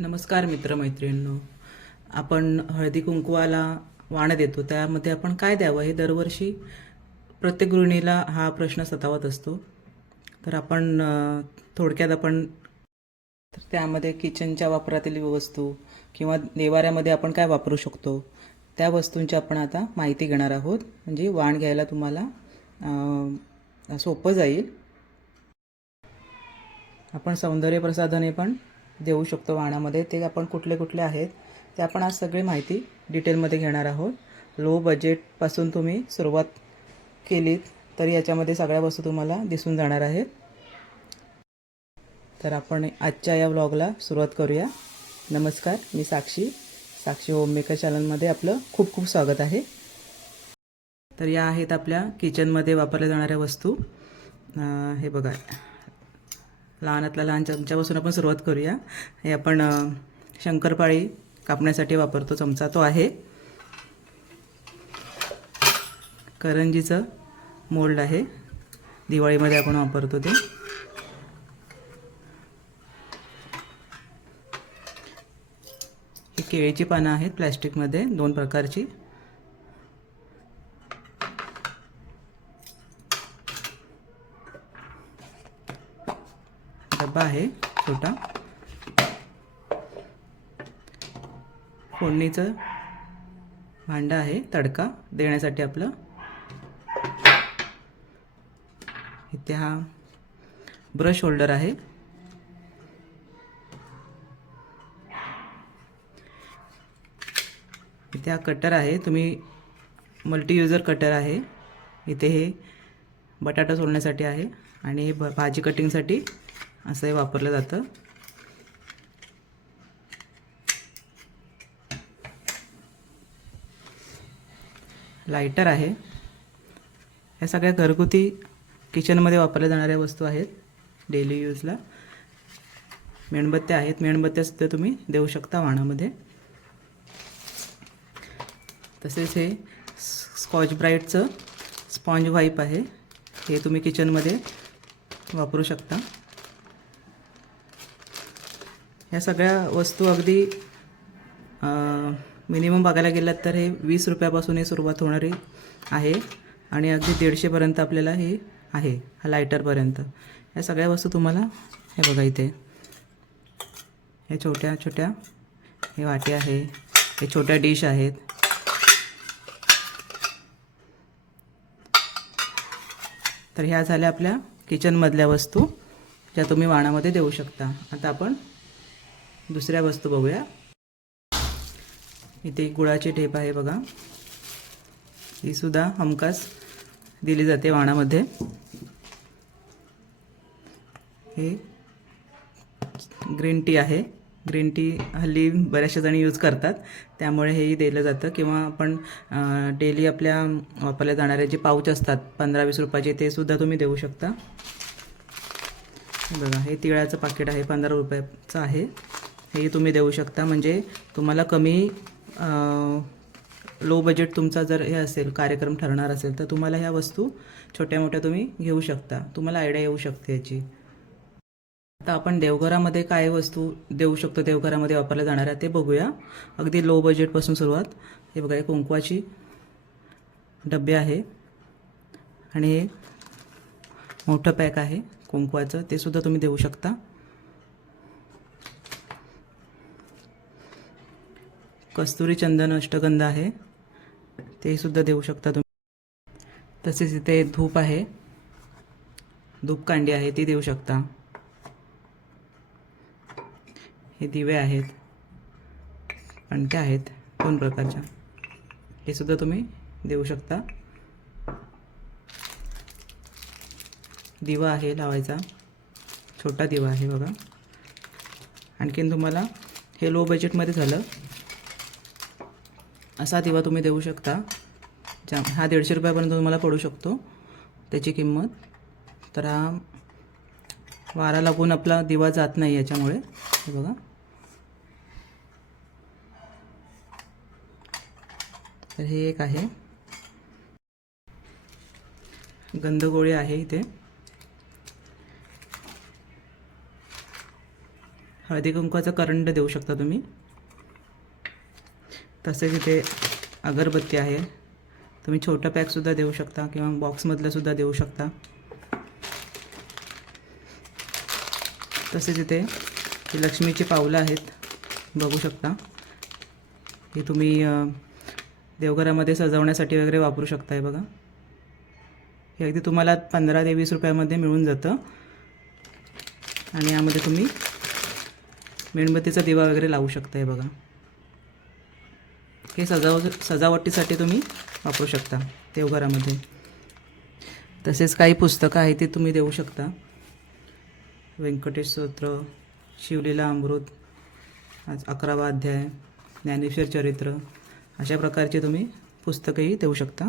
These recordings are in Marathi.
नमस्कार मित्रमैत्रिणींनो. आपण हळदी कुंकवाला वाण देतो. त्यामध्ये आपण काय द्यावं हे दरवर्षी प्रत्येक गृहिणीला हा प्रश्न सतावत असतो. तर आपण थोडक्यात आपण तर त्यामध्ये किचनच्या वापरातील वस्तू किंवा देवाऱ्यामध्ये आपण काय वापरू शकतो त्या वस्तूंची आपण आता माहिती घेणार आहोत. म्हणजे वाण घ्यायला तुम्हाला सोपं जाईल. आपण सौंदर्य प्रसाधने पण देऊ शकतो वाणामध्ये. ते आपण कुठले कुठले आहेत ते आपण आज सगळी माहिती डिटेलमध्ये घेणार आहोत. लो बजेटपासून तुम्ही सुरुवात केलीत तर याच्यामध्ये सगळ्या वस्तू तुम्हाला दिसून जाणार आहेत. तर आपण आजच्या या व्लॉगला सुरुवात करूया. नमस्कार मी साक्षी. साक्षी होममेकर चॅनलमध्ये आपलं खूप खूप स्वागत आहे. तर या आहेत आपल्या किचनमध्ये वापरल्या जाणाऱ्या वस्तू. हे बघा. लहानातल्या लहान चमच्यापासून आपण सुरुवात करूया. हे आपण शंकरपाळी कापण्यासाठी वापरतो. चमचा तो आहे. करंजीचं मोल्ड आहे. दिवाळीमध्ये आपण वापरतो ते. केळीची पानं आहेत प्लॅस्टिकमध्ये दोन प्रकारची. डब्बा आहे छोटा. फोडणीचं भांडं आहे तडका देण्यासाठी आपलं. इथे हा ब्रश होल्डर आहे. इथे हा कटर आहे तुम्ही मल्टी युजर कटर आहे. इथे हे बटाटा सोलण्यासाठी आहे आणि हे भाजी कटिंगसाठी असं हे वापरलं जातं. लायटर आहे. ह्या सगळ्या घरगुती किचनमध्ये वापरल्या जाणाऱ्या वस्तू आहेत. डेली यूजला. मेणबत्त्या आहेत. मेणबत्त्यासुद्धा तुम्ही देऊ शकता वाणामध्ये. तसेच हे स्कॉच ब्राईटचं स्पॉन्ज व्हाईप आहे. हे तुम्ही किचनमध्ये वापरू शकता. ह्या सगळ्या वस्तू अगदी मिनिमम बघायला गेलात तर हे वीस रुपयापासून हे सुरुवात होणारी आहे. आणि अगदी दीडशेपर्यंत आपल्याला हे आहे हा लायटरपर्यंत या सगळ्या वस्तू तुम्हाला हे बघा इथे. हे छोट्या छोट्या हे वाटे आहे हे छोट्या डिश आहेत. तर ह्या झाल्या आपल्या किचनमधल्या वस्तू ज्या तुम्ही वाणामध्ये देऊ शकता. आता आपण दुसऱ्या वस्तू बघूया. इथे गुळाचे गुळाची ढेप आहे बघा. ही सुद्धा हमखास दिली जाते वाणामध्ये. हे ग्रीन टी आहे. ग्रीन टी हल्ली बऱ्याचशा जणी यूज करतात. त्यामुळे हेही दिलं जातं. किंवा आपण डेली आपल्या वापरल्या जाणारे जे पाऊच असतात पंधरा वीस रुपयाचे ते सुद्धा तुम्ही देऊ शकता. बघा हे तिळाचं पाकिट आहे पंधरा रुपयाचं आहे. हेही तुम्ही देऊ शकता. म्हणजे तुम्हाला कमी लो बजेट तुमचा जर हे असेल कार्यक्रम ठरणार असेल तर तुम्हाला ह्या वस्तू छोट्या मोठ्या तुम्ही घेऊ शकता. तुम्हाला आयडिया येऊ शकते याची. आता आपण देवघरामध्ये काय वस्तू देऊ शकतो देवघरामध्ये वापरल्या जाणाऱ्या ते बघूया. अगदी लो बजेटपासून सुरुवात. हे बघा हे कुंकवाची डबे आहे. आणि हे मोठं पॅक आहे कुंकवाचं. ते सुद्धा तुम्ही देऊ शकता. कस्तुरी चंदन अष्टगंध आहे. ते सुद्धा देऊ शकता तुम्ही. तसेच इथे धूप आहे. धूपकांडी आहे ती देऊ शकता. हे दिवे आहेत. पणत्या आहेत दोन प्रकारच्या. हे सुद्धा तुम्ही देऊ शकता. दिवा आहे लावायचा. छोटा दिवा आहे बघा. आणखीन तुम्हाला हे लो बजेटमध्ये झालं. असा दिवा तुम्ही देऊ शकता. ज्या हा दीडशे रुपयापर्यंत तुम्हाला पडू शकतो. त्याची किंमत. तर हा वारा लागून आपला दिवा जात नाही याच्यामुळे. हे बघा. तर हे एक आहे. गंधगोळी आहे इथे. हळदी कुंकवाचं करंड देऊ शकता तुम्ही. तसेच इथे अगरबत्ती आहे. तुम्ही छोटं पॅकसुद्धा देऊ शकता किंवा बॉक्समधलंसुद्धा देऊ शकता. तसेच इथे लक्ष्मीची पावलं आहेत. बघू शकता. हे तुम्ही देवघरामध्ये सजवण्यासाठी वगैरे वापरू शकता हे बघा. हे अगदी तुम्हाला पंधरा ते वीस रुपयामध्ये मिळून जातं. आणि यामध्ये तुम्ही मेणबत्तीचा दिवा वगैरे लावू शकता हे बघा. हे सजाव सजावटीसाठी तुम्ही वापरू शकता देवघरामध्ये. तसेच काही पुस्तकं आहेत ती तुम्ही देऊ शकता. व्यंकटेश स्तोत्र शिवलीला अमृत आज अकरावा अध्याय ज्ञानेश्वर चरित्र अशा प्रकारचे तुम्ही पुस्तकंही देऊ शकता.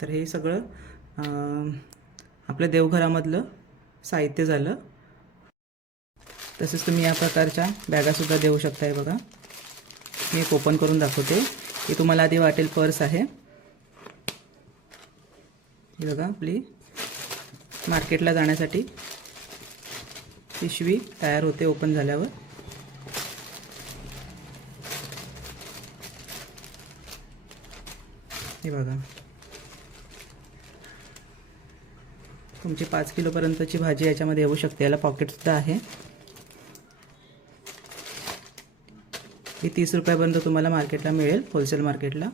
तर हे सगळं आपल्या देवघरामधलं साहित्य झालं. तसेच तुम्ही या प्रकारच्या बॅगासुद्धा देऊ शकता हे बघा. मी एक ओपन करून दाखवते. हे तुम्हाला आधी वाटेल पर्स आहे. हे बघा आपली मार्केटला जाण्यासाठी पिशवी तयार होते ओपन झाल्यावर. हे बघा. तुमची पाच किलोपर्यंतची भाजी याच्यामध्ये येऊ शकते. याला पॉकेटसुद्धा आहे. ही तीस रुपयापर्यंत तुम्हाला मार्केटला मिळेल होलसेल मार्केटला.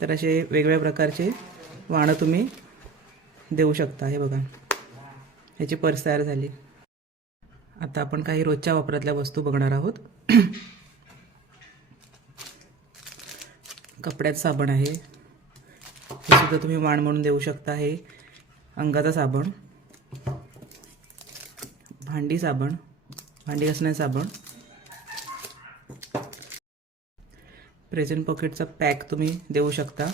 तर असे वेगवेगळ्या प्रकारचे वाणं तुम्ही देऊ शकता. हे बघा. ह्याची पर्स तयार झाली. आता आपण काही रोजच्या वापरातल्या वस्तू बघणार आहोत. कपड्यात साबण आहे. हे सुद्धा तुम्ही वाण म्हणून देऊ शकता. हे अंगाचा साबण. भांडी साबण. भांडी घासण्याचं साबण. प्रेझेंट पॉकेटचा पॅक तुम्ही देऊ शकता.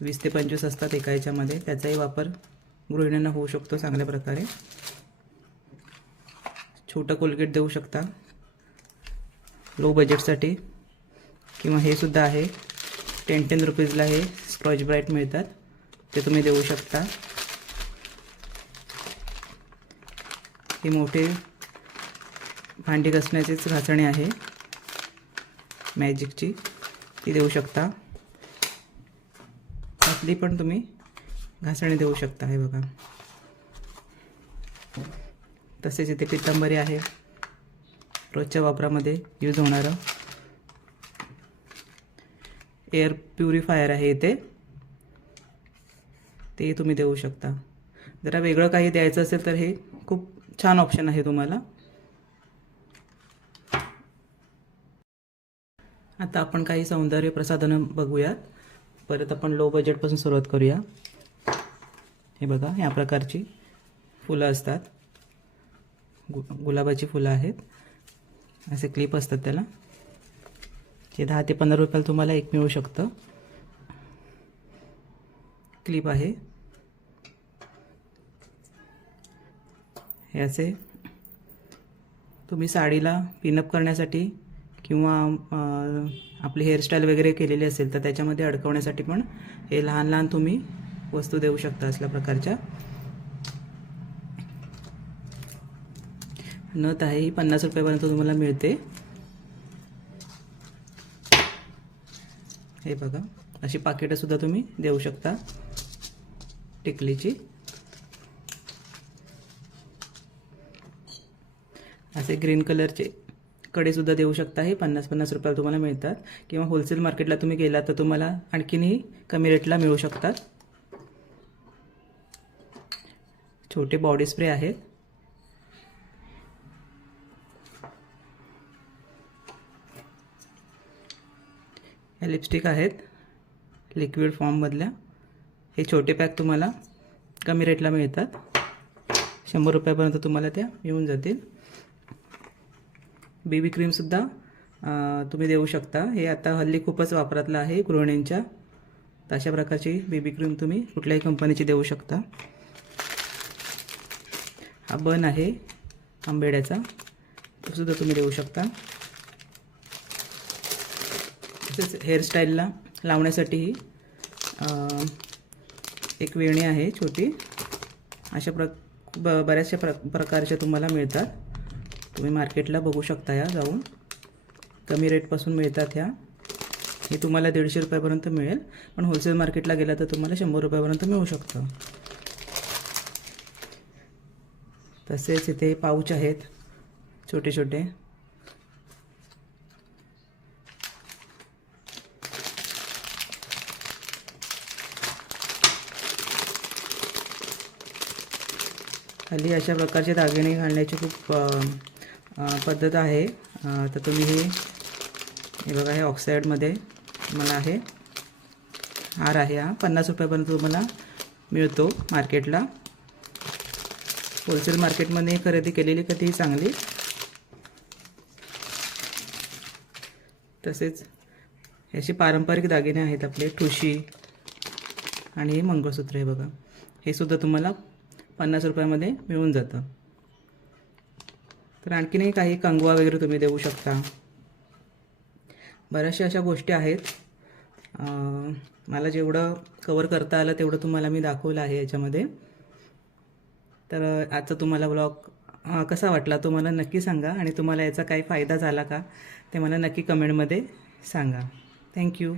वीस ते पंचवीस असतात एका याच्यामध्ये त्याचाही वापर गृहिणींना होऊ शकतो चांगल्या प्रकारे. छोटं कोलगेट देऊ शकता. लो बजेटसाठी किंवा हे सुद्धा आहे. टेन टेन रुपीजला हे स्क्रॉच ब्राईट मिळतात. ते तुम्ही देऊ शकता. हे मोठे भांडी घासण्याचीच घासणी आहे. मॅजिकची. ती देऊ शकता. आपली पण तुम्ही घासणी देऊ शकता हे बघा. तसेच इथे पितांबरी आहे. रोजच्या वापरामध्ये यूज होणारं. एअर प्युरिफायर आहे इथे. ते तुम्ही देऊ शकता. जरा वेगळं काही द्यायचं असेल तर हे खूप छान ऑप्शन आहे तुम्हाला. आता आपण काही सौंदर्य प्रसाधनं बघूयात. परत आपण लो बजेटपासून सुरुवात करूया. हे बघा या प्रकारची फुलं असतात. गु गुलाबाची फुलं आहेत. असे क्लिप असतात त्याला. हे दहा ते पंधरा रुपयाला तुम्हाला एक मिळू शकतं. क्लिप आहे. हे असे. तुम्ही साडीला पिनअप करण्यासाठी किंवा आपली हेअरस्टाईल वगैरे केलेली असेल तर त्याच्यामध्ये अडकवण्यासाठी पण हे लहान लहान तुम्ही वस्तू देऊ शकता असल्या प्रकारच्या. नथ आहे ही पन्नास रुपयापर्यंत तुम्हाला मिळते. हे बघा अशी पाकिटंसुद्धा तुम्ही देऊ शकता टिकलीची. असे ग्रीन कलरचे कडेसुद्धा देऊ शकता. हे पन्नास पन्नास रुपयाला तुम्हाला मिळतात. किंवा होलसेल मार्केटला तुम्ही गेलात तर तुम्हाला आणखीनही कमी रेटला मिळू शकतात. छोटे बॉडी स्प्रे आहेत. या लिपस्टिक आहेत. लिक्विड फॉर्ममधल्या हे छोटे पॅक तुम्हाला कमी रेटला मिळतात. शंभर रुपयापर्यंत तुम्हाला त्या मिळून जातील. बेबी क्रीमसुद्धा तुम्ही देऊ शकता. हे आता हल्ली खूपच वापरातलं आहे गृहिणींच्या. तर अशा प्रकारची बेबी क्रीम तुम्ही कुठल्याही कंपनीची देऊ शकता. हा बन आहे आंबेड्याचा. तोसुद्धा तुम्ही देऊ शकता. तसेच हेअरस्टाईलला लावण्यासाठीही एक वेणी आहे छोटी. अशा प्र ब बऱ्याचशा प्र प्रकारच्या तुम्हाला मिळतात. तुम्ही मार्केटला बघू शकता या जाऊन. कमी रेटपासून मिळतात ह्या. हे तुम्हाला दीडशे रुपयापर्यंत मिळेल. पण होलसेल मार्केटला गेला तर तुम्हाला शंभर रुपयापर्यंत मिळू शकतं. तसेच इथे पाऊच आहेत. छोटे छोटे. खाली अशा प्रकारचे दागिने घालण्याची खूप पद्धत आहे. तर तुम्ही हे हे बघा हे ऑक्साईडमध्ये मला आहे हार आहे हा. पन्नास रुपयापर्यंत तुम्हाला मिळतो मार्केटला होलसेल मार्केटमध्ये खरेदी केलेली कधीही चांगली? तसेच हे असे पारंपरिक दागिने आहेत आपले ठुशी आणि हे मंगळसूत्र हे बघा. हे सुद्धा तुम्हाला पन्नास रुपयामध्ये मिळून जातं. तर आणखीनही काही कंगवा वगैरे तुम्ही देऊ शकता. बऱ्याचशा अशा गोष्टी आहेत. मला जेवढं कवर करता आलं तेवढं तुम्हाला मी दाखवलं आहे याच्यामध्ये. तर आजचा तुम्हाला ब्लॉग कसा वाटला तो मला नक्की सांगा आणि तुम्हाला याचा काही फायदा झाला का ते मला नक्की कमेंटमध्ये सांगा. थँक्यू